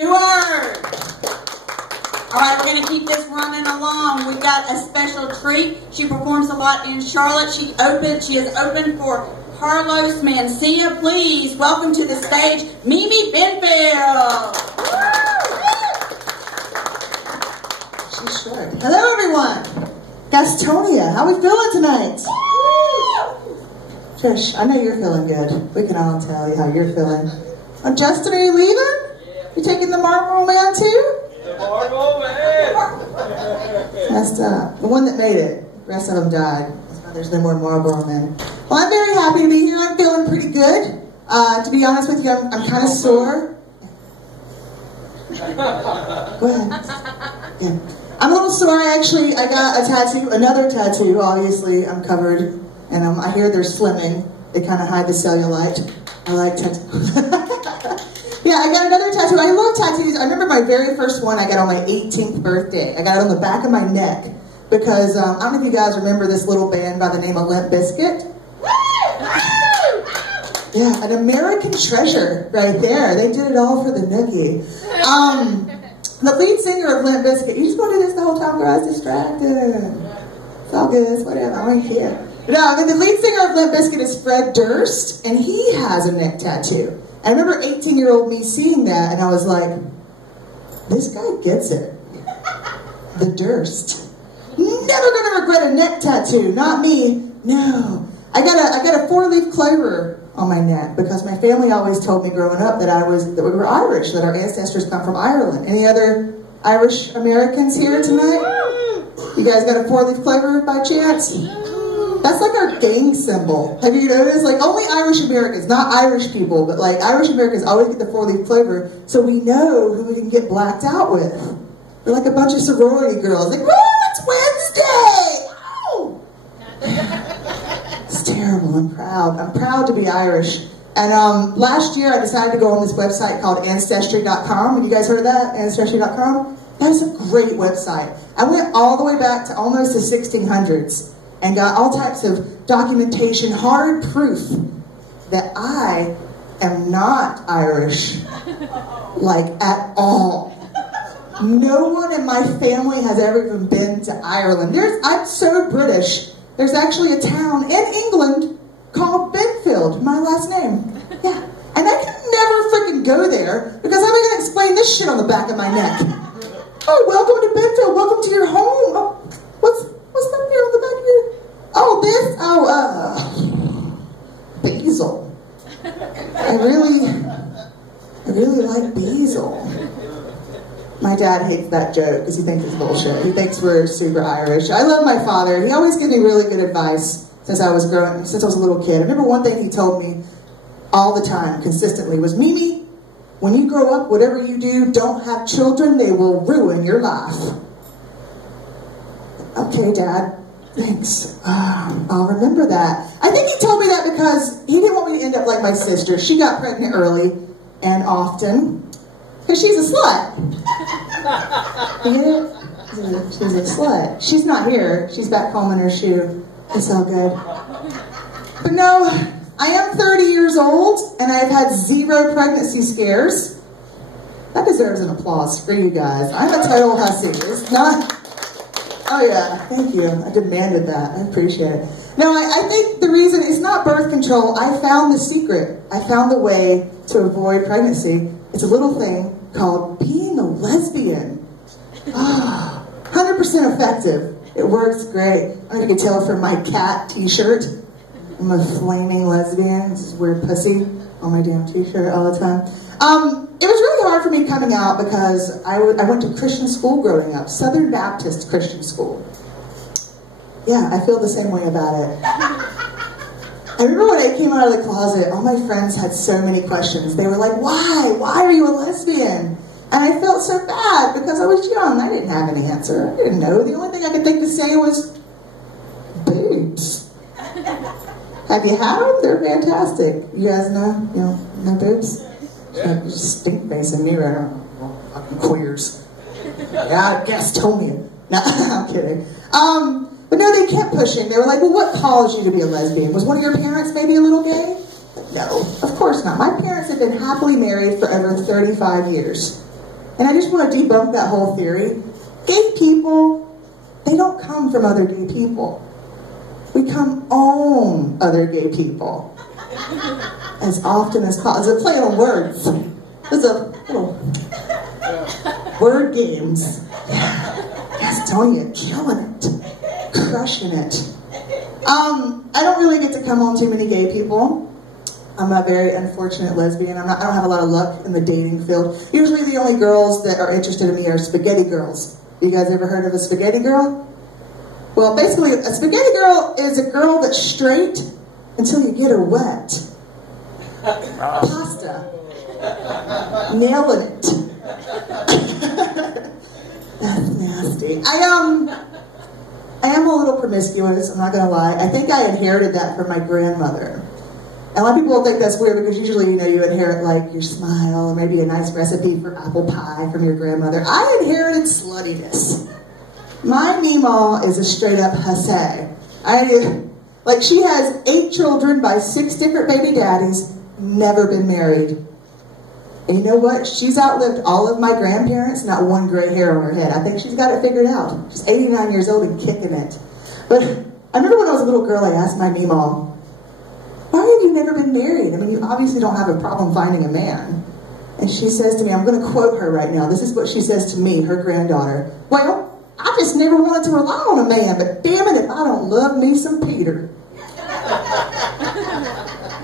Stewart. All right, we're going to keep this running along. We've got a special treat. She performs a lot in Charlotte. She is open for Carlos Mancia. Please welcome to the stage, Mimi Benfield. She's short. Hello, everyone. Gastonia, how we feeling tonight? Trish, I know you're feeling good. We can all tell you how you're feeling. Justin, are you leaving? You taking the Marlboro Man too? The Marlboro Man! Messed up. The one that made it. The rest of them died. That's why there's no more Marlboro Men. Well, I'm very happy to be here. I'm feeling pretty good. To be honest with you, I'm kind of sore. Go ahead. Yeah. I'm a little sore. I got a tattoo, another tattoo. Obviously, I'm covered. And I hear they're slimming. They kind of hide the cellulite. I like tattoos. Yeah, I got another tattoo. I love tattoos. I remember my very first one I got on my 18th birthday. I got it on the back of my neck because I don't know if you guys remember this little band by the name of Limp Bizkit. Yeah, an American treasure right there. They did it all for the nookie. The lead singer of Limp Bizkit, you just want to do this the whole time where I was distracted. It's all good, it's whatever, I don't care. No, I mean, the lead singer of Limp Bizkit is Fred Durst, and he has a neck tattoo. I remember 18-year-old me seeing that, and I was like, this guy gets it. The Durst. Never gonna regret a neck tattoo, not me. No. I got a four-leaf clover on my neck because my family always told me growing up that we were Irish, that our ancestors come from Ireland. Any other Irish Americans here tonight? You guys got a four-leaf clover by chance? That's like our gang symbol. Have you noticed? Like, only Irish Americans, not Irish people, but like Irish Americans always get the four-leaf clover, so we know who we can get blacked out with. We're like a bunch of sorority girls. Like, woo, it's Wednesday! Oh! It's terrible. I'm proud. I'm proud to be Irish. And last year I decided to go on this website called Ancestry.com. Have you guys heard of that? Ancestry.com? That's a great website. I went all the way back to almost the 1600s. And got all types of documentation, hard proof that I am not Irish, like at all. No one in my family has ever even been to Ireland. I'm so British. There's actually a town in England called Benfield, my last name. Yeah, and I can never freaking go there because how am I going to explain this shit on the back of my neck? Oh, welcome to Benfield. Welcome to your home. Oh, what's that there on the back of your... Oh, this? Oh, basil. I really like basil. My dad hates that joke because he thinks it's bullshit. He thinks we're super Irish. I love my father. He always gives me really good advice since I was a little kid. I remember one thing he told me all the time, consistently, was, Mimi, when you grow up, whatever you do, don't have children. They will ruin your life. Okay, Dad. Thanks. I'll remember that. I think he told me that because he didn't want me to end up like my sister. She got pregnant early and often because she's a slut. You get it? She's a slut. She's not here. She's back home in her shoe. It's all good. But no, I am 30 years old and I've had 0 pregnancy scares. That deserves an applause for you guys. I'm a total hussy. It's not... Oh yeah, thank you. I demanded that. I appreciate it. No, I think the reason, it's not birth control. I found the secret. I found the way to avoid pregnancy. It's a little thing called being a lesbian. 100% effective. It works great. I don't know if you can tell from my cat t-shirt. I'm a flaming lesbian. This is weird pussy on my damn t-shirt all the time. It was really hard for me coming out because I went to Christian school growing up, Southern Baptist Christian school. Yeah, I feel the same way about it. I remember when I came out of the closet, all my friends had so many questions. They were like, why? Why are you a lesbian? And I felt so bad because I was young. I didn't have any answer. I didn't know. The only thing I could think to say was, boobs. Have you had them? They're fantastic. You guys know? You know, no boobs? You stink facing me right now. Well, fucking queers. Yeah, Gastonia. No, I'm kidding. But no, they kept pushing. They were like, well, what caused you to be a lesbian? Was one of your parents maybe a little gay? No, of course not. My parents have been happily married for over 35 years. And I just want to debunk that whole theory. Gay people, they don't come from other gay people. We come on other gay people. As often as possible. It's a play on words. It's a little word games. Gastonia, killing it. Crushing it. I don't really get to come on too many gay people. I'm a very unfortunate lesbian. I don't have a lot of luck in the dating field. Usually the only girls that are interested in me are spaghetti girls. You guys ever heard of a spaghetti girl? Well, basically, a spaghetti girl is a girl that's straight until you get her wet. Pasta. Nailing it. That's nasty. I am a little promiscuous, I'm not gonna lie. I think I inherited that from my grandmother. And a lot of people think that's weird because usually, you inherit like your smile or maybe a nice recipe for apple pie from your grandmother. I inherited sluttiness. My Meemaw is a straight up hussy. Like she has 8 children by 6 different baby daddies, never been married. And you know what? She's outlived all of my grandparents, not one gray hair on her head. I think she's got it figured out. She's 89 years old and kicking it. But I remember when I was a little girl, I asked my Meemaw, why have you never been married? I mean, you obviously don't have a problem finding a man. And she says to me, I'm going to quote her right now. This is what she says to me, her granddaughter. Well, I just never wanted to rely on a man, but damn it if I don't love me some Peter.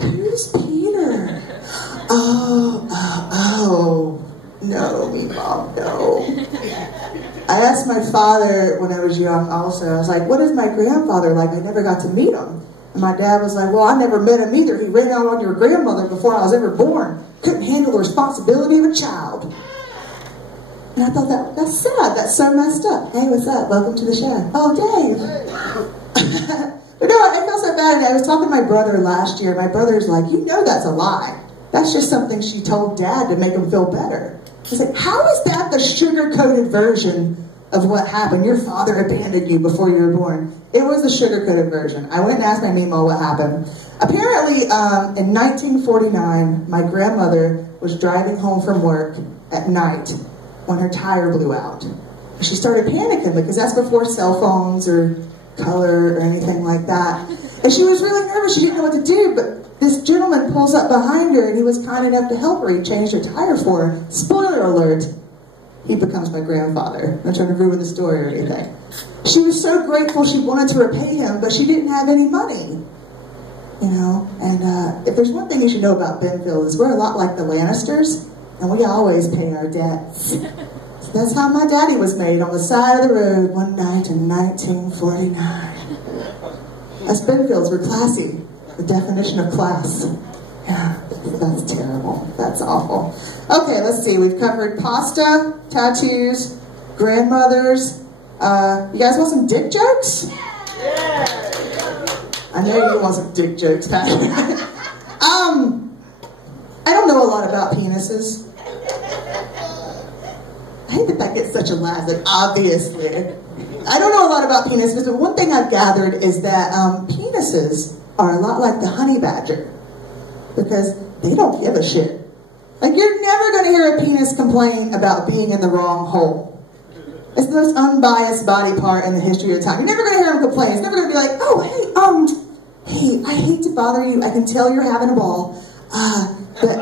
Who's Peter? Oh, no, Meemaw, no. I asked my father when I was young also, I was like, what is my grandfather like? I never got to meet him. And my dad was like, well, I never met him either. He ran out on your grandmother before I was ever born. Couldn't handle the responsibility of a child. And I thought, that's sad. That's so messed up. Hey, what's up? Welcome to the show. Oh, Dave. But no, I felt so bad. I was talking to my brother last year. My brother's like, that's a lie. That's just something she told Dad to make him feel better. I said, how is that the sugar-coated version of what happened? Your father abandoned you before you were born. It was the sugar-coated version. I went and asked my Meemaw what happened. Apparently, in 1949, my grandmother was driving home from work at night when her tire blew out. She started panicking because that's before cell phones or color or anything like that. And she was really nervous. She didn't know what to do, but this gentleman pulls up behind her and he was kind enough to help her. He changed her tire for her. Spoiler alert, he becomes my grandfather. I'm not trying to ruin the story or anything. She was so grateful she wanted to repay him, but she didn't have any money. And if there's one thing you should know about Benfield is we're a lot like the Lannisters, and we always pay our debts. So that's how my daddy was made, on the side of the road one night in 1949. Us Benfields were classy. The definition of class. Yeah, that's terrible. That's awful. Okay, let's see. We've covered pasta, tattoos, grandmothers. You guys want some dick jokes? Yeah. I know you want some dick jokes, Patrick. I don't know a lot about penises. I hate that gets such a laugh, like, obviously. I don't know a lot about penises, but one thing I've gathered is that penises are a lot like the honey badger, because they don't give a shit. Like, you're never going to hear a penis complain about being in the wrong hole. It's the most unbiased body part in the history of time. You're never going to hear him complain. It's never going to be like, oh, hey, I hate to bother you. I can tell you're having a ball, but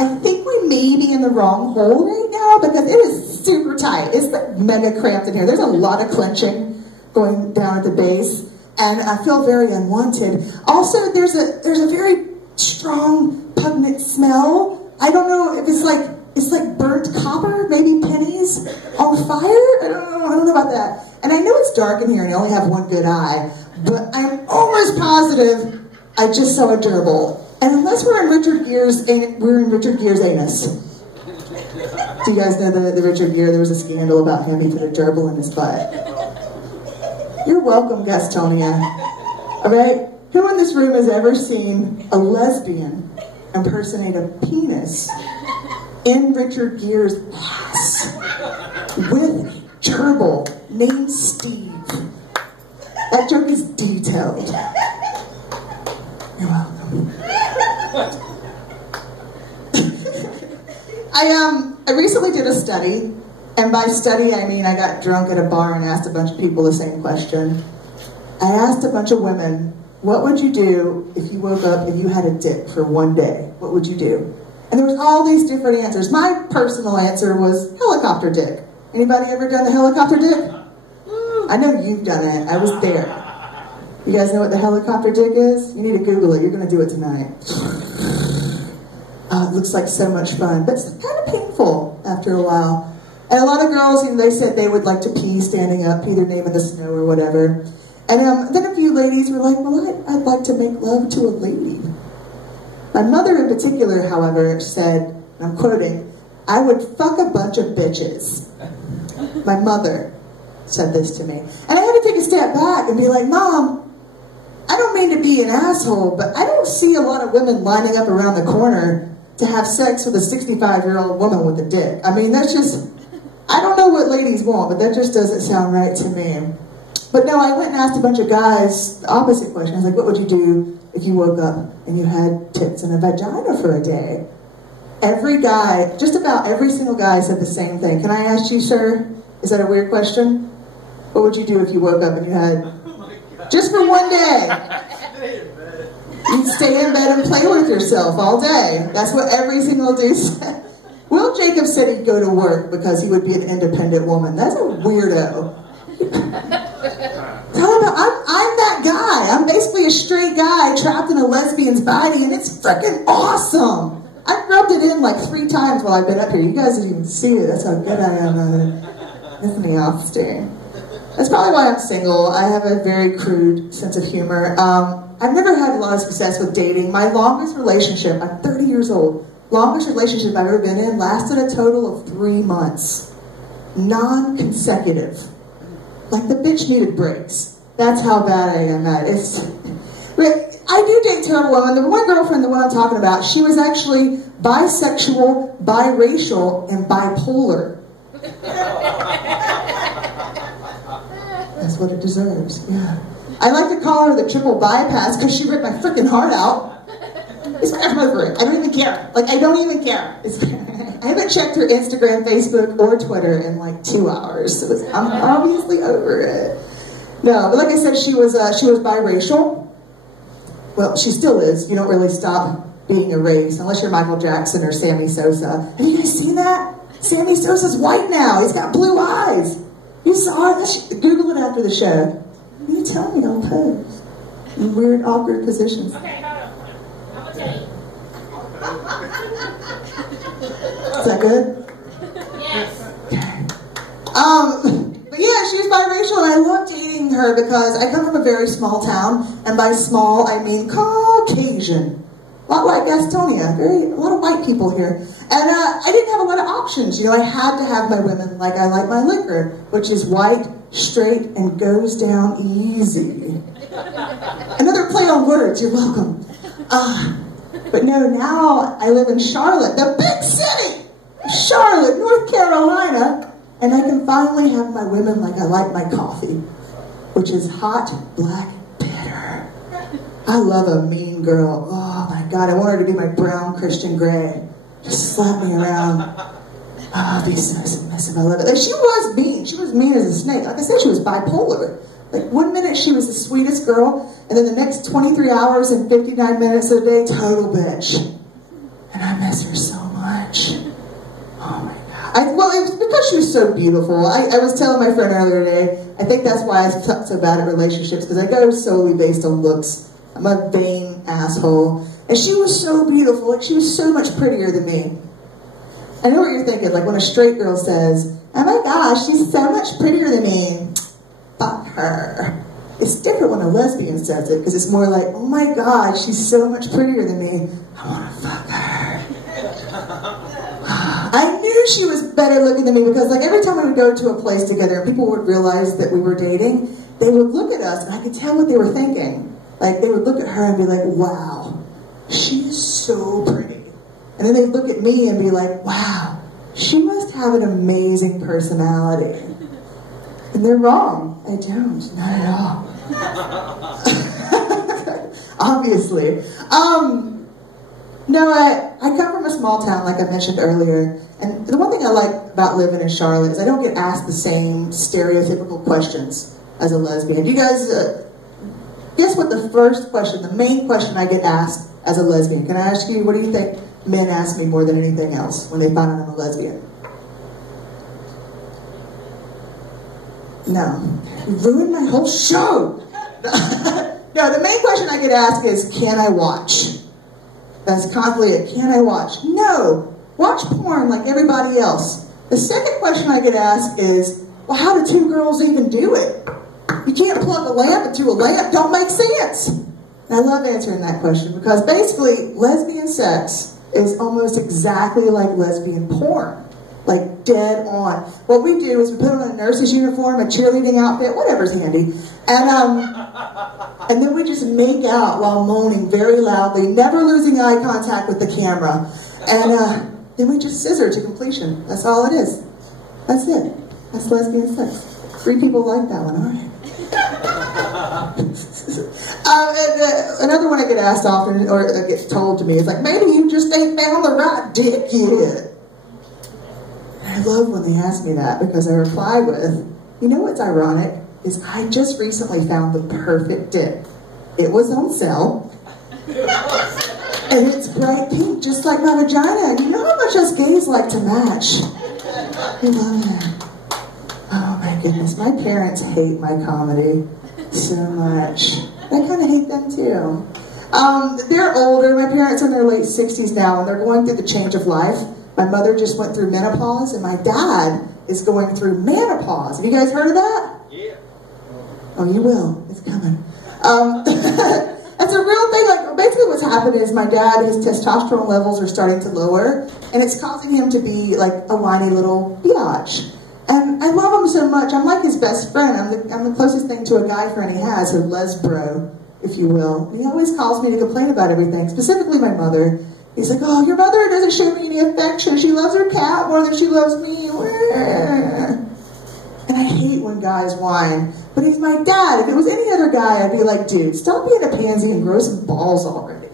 I think we may be in the wrong hole right now because it is super tight. It's like mega cramped in here. There's a lot of clenching going down at the base, and I feel very unwanted. Also, there's a very strong, pungent smell. I don't know if it's like burnt copper, maybe pennies on fire. I don't know about that. And I know it's dark in here and I only have one good eye, but I'm almost positive I just saw a gerbil. And unless we're in Richard Gere's anus. Do you guys know the Richard Gere? There was a scandal about him. He put a gerbil in his butt. You're welcome, Gastonia. All right? Who in this room has ever seen a lesbian impersonate a penis in Richard Gere's ass with a gerbil named Steve? That joke is detailed. You're welcome. I recently did a study, and by study I mean I got drunk at a bar and asked a bunch of people the same question. I asked a bunch of women, what would you do if you woke up and you had a dick for one day? What would you do? And there was all these different answers. My personal answer was helicopter dick. Anybody ever done a helicopter dick? I know you've done it. I was there. You guys know what the helicopter dick is? You need to Google it. You're going to do it tonight. It looks like so much fun, but it's kind of painful after a while. And a lot of girls, they said they would like to pee standing up, pee their name in the snow or whatever. And then a few ladies were like, well, I'd like to make love to a lady. My mother in particular, however, said, and I'm quoting, I would fuck a bunch of bitches. My mother said this to me. And I had to take a step back and be like, Mom, I don't mean to be an asshole, but I don't see a lot of women lining up around the corner to have sex with a 65-year-old woman with a dick. I mean, that's just, I don't know what ladies want, but that just doesn't sound right to me. But no, I went and asked a bunch of guys the opposite question. I was like, what would you do if you woke up and you had tits and a vagina for a day? Every guy, just about every single guy said the same thing. Can I ask you, sir? Is that a weird question? What would you do if you woke up and you had, just for one day? You'd stay in bed and play with yourself all day. That's what every single dude said. Will Jacobs said he'd go to work because he would be an independent woman. That's a weirdo. I'm that guy. I'm basically a straight guy trapped in a lesbian's body, and it's freaking awesome. I've rubbed it in like 3 times while I've been up here. You guys didn't even see it. That's how good I am at it. It's me off steering. That's probably why I'm single. I have a very crude sense of humor. I've never had a lot of success with dating. My longest relationship, I'm 30 years old, longest relationship I've ever been in lasted a total of 3 months. Non-consecutive. Like the bitch needed breaks. That's how bad I am at it. I do date terrible women. The one girlfriend, the one I'm talking about, she was actually bisexual, biracial, and bipolar. That's what it deserves, yeah. I like to call her the triple bypass because she ripped my freaking heart out. I'm over it. I don't even care. Like, I don't even care. I haven't checked her Instagram, Facebook, or Twitter in like 2 hours. So I'm obviously over it. No, but like I said, she was biracial. Well, she still is. You don't really stop being a race unless you're Michael Jackson or Sammy Sosa. Have you guys seen that? Sammy Sosa's white now. He's got blue eyes. You saw it? Google it after the show. You tell me, I'll pose. In weird, awkward positions. Okay, hold on. I'm gonna tell you. Is that good? Yes. Okay. But yeah, she was biracial, and I love dating her because I come from a very small town, and by small, I mean Caucasian. A lot like Gastonia, a lot of white people here. And I didn't have a lot of options. I had to have my women like I like my liquor, which is white, straight, and goes down easy. Another play on words, you're welcome. But no, now I live in Charlotte, the big city! Charlotte, North Carolina. And I can finally have my women like I like my coffee, which is hot, black, bitter. I love a mean girl. Oh my God, I want her to be my brown Christian Grey. Just slap me around. Oh, be so submissive. I love it. Like, she was mean. She was mean as a snake. Like I said, she was bipolar. Like, one minute she was the sweetest girl, and then the next 23 hours and 59 minutes a day, total bitch. And I miss her so much. Oh my God. Well, it was because she was so beautiful. I was telling my friend earlier today, I think that's why I suck so bad at relationships, because I go solely based on looks. I'm a vain asshole. And she was so beautiful. Like, she was so much prettier than me. I know what you're thinking, like when a straight girl says, oh my gosh, she's so much prettier than me. Fuck her. It's different when a lesbian says it, because it's more like, oh my God, she's so much prettier than me. I want to fuck her. I knew she was better looking than me, because like every time we would go to a place together and people would realize that we were dating, they would look at us and I could tell what they were thinking. Like, they would look at her and be like, wow, she's so pretty. And then they'd look at me and be like, wow, she must have an amazing personality. And they're wrong. I don't, not at all. Obviously. No, I come from a small town, like I mentioned earlier, I like about living in Charlotte is I don't get asked the same stereotypical questions as a lesbian. Do you guys guess what the first question, the main question I get asked as a lesbian? Can I ask you, what do you think men ask me more than anything else when they find out I'm a lesbian? No. You ruined my whole show! No, the main question I get asked is, can I watch? That's constantly it. Can I watch? No. Watch porn like everybody else. The second question I get asked is, well, how do two girls even do it? You can't plug a lamp into a lamp. Don't make sense. And I love answering that question because basically lesbian sex is almost exactly like lesbian porn. Like dead on. What we do is we put on a nurse's uniform, a cheerleading outfit, whatever's handy, and then we just make out while moaning very loudly, never losing eye contact with the camera, and then we just scissor to completion. That's all it is. That's it. That's lesbian sex. 3 people like that one. All right. Another one I get asked often, or it gets told to me, is like, maybe you just ain't found the right dick yet. I love when they ask me that because I reply with, you know what's ironic is I just recently found the perfect dip. It was on sale, and it's bright pink, just like my vagina. And you know how much us gays like to match. We love it. Oh my goodness, my parents hate my comedy so much. I kind of hate them too. They're older. My parents are in their late 60s now, and they're going through the change of life. My mother just went through menopause, and my dad is going through menopause. Have you guys heard of that? Yeah. Oh, you will. It's coming. That's a real thing. Like, basically what's happened is my dad, his testosterone levels are starting to lower, and it's causing him to be like a whiny little biatch. And I love him so much. I'm like his best friend. I'm the closest thing to a guy friend he has, a lesbro, if you will. He always calls me to complain about everything, specifically my mother. He's like, oh, your mother doesn't show me any affection. She loves her cat more than she loves me. And I hate when guys whine. But he's my dad. If it was any other guy, I'd be like, dude, stop being a pansy and grow some balls already.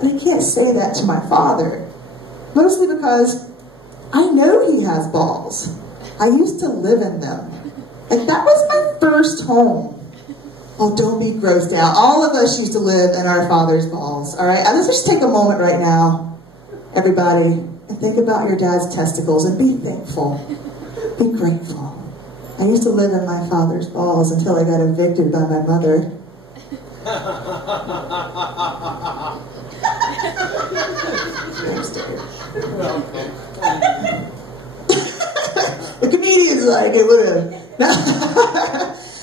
But I can't say that to my father. Mostly because I know he has balls. I used to live in them. And that was my first home. Oh, don't be grossed out. All of us used to live in our father's balls, all right? Let's just take a moment right now, everybody, and think about your dad's testicles and be thankful. Be grateful. I used to live in my father's balls until I got evicted by my mother. The comedians like it, whatever.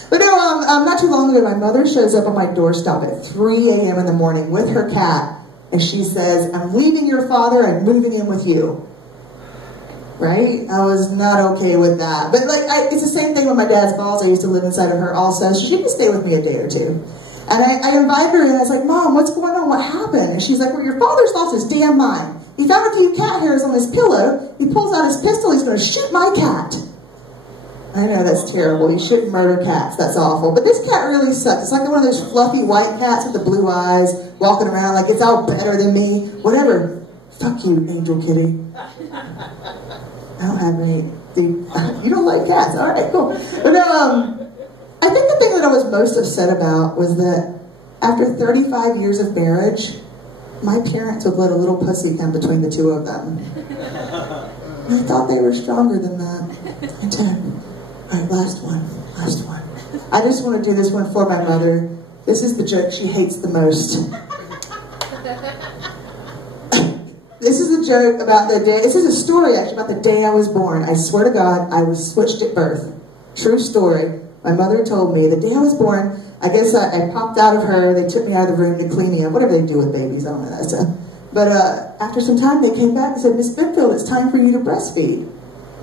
But no, not too long ago, my mother shows up on my doorstep at 3 a.m. in the morning with her cat, and she says, I'm leaving your father and moving in with you. Right? I was not okay with that. But like, it's the same thing with my dad's balls. I used to live inside of her also, so she could stay with me a day or two. And I invited her, and I was like, Mom, what's going on? What happened? And she's like, well, your father's lost his damn mind. He found a few cat hairs on his pillow. He pulls out his pistol. He's going to shoot my cat. I know, that's terrible. You shouldn't murder cats. That's awful. But this cat really sucks. It's like one of those fluffy white cats with the blue eyes, walking around like it's all better than me. Whatever. Fuck you, Angel Kitty. I don't have any. Dude, you don't like cats. All right, cool. But I think the thing that I was most upset about was that after 35 years of marriage, my parents would let a little pussy come between the two of them. And I thought they were stronger than that. I did. All right, last one. I just want to do this one for my mother. This is the joke she hates the most. This is a joke about the day, this is a story actually about the day I was born. I swear to God, I was switched at birth. True story. My mother told me the day I was born, I guess I popped out of her, they took me out of the room to clean me up, whatever they do with babies, I don't know that stuff. But after some time they came back and said, Miss Benfield, it's time for you to breastfeed.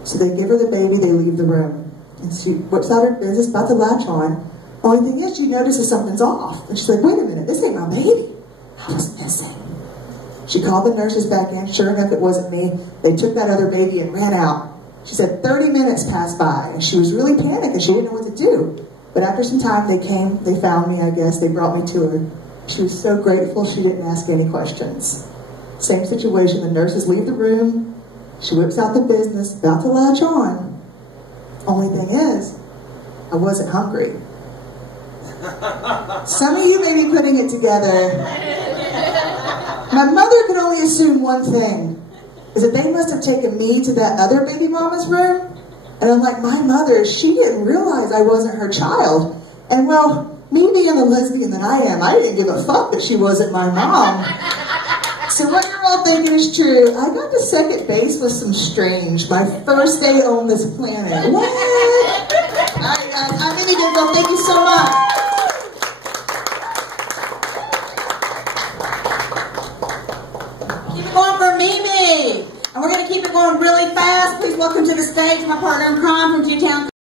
So they give her the baby, they leave the room. And she whips out her business, about to latch on. Only thing is, she notices something's off. And she's like, wait a minute, this ain't my baby. I was missing. She called the nurses back in. Sure enough, it wasn't me. They took that other baby and ran out. She said 30 minutes passed by, and she was really panicked, and she didn't know what to do. But after some time, they came, they found me, I guess. They brought me to her. She was so grateful she didn't ask any questions. Same situation. The nurses leave the room. She whips out the business, about to latch on. Only thing is, I wasn't hungry. Some of you may be putting it together. My mother could only assume one thing, is that they must have taken me to that other baby mama's room. And I'm like, my mother, she didn't realize I wasn't her child. And well, me being the lesbian that I am, I didn't give a fuck that she wasn't my mom. So what you're all thinking is true. I got to second base with some strange. My first day on this planet. What? Alright guys, I'm Amy Denville. Thank you so much. Keep it going for Mimi. And we're going to keep it going really fast. Please welcome to the stage my partner in crime from G-Town.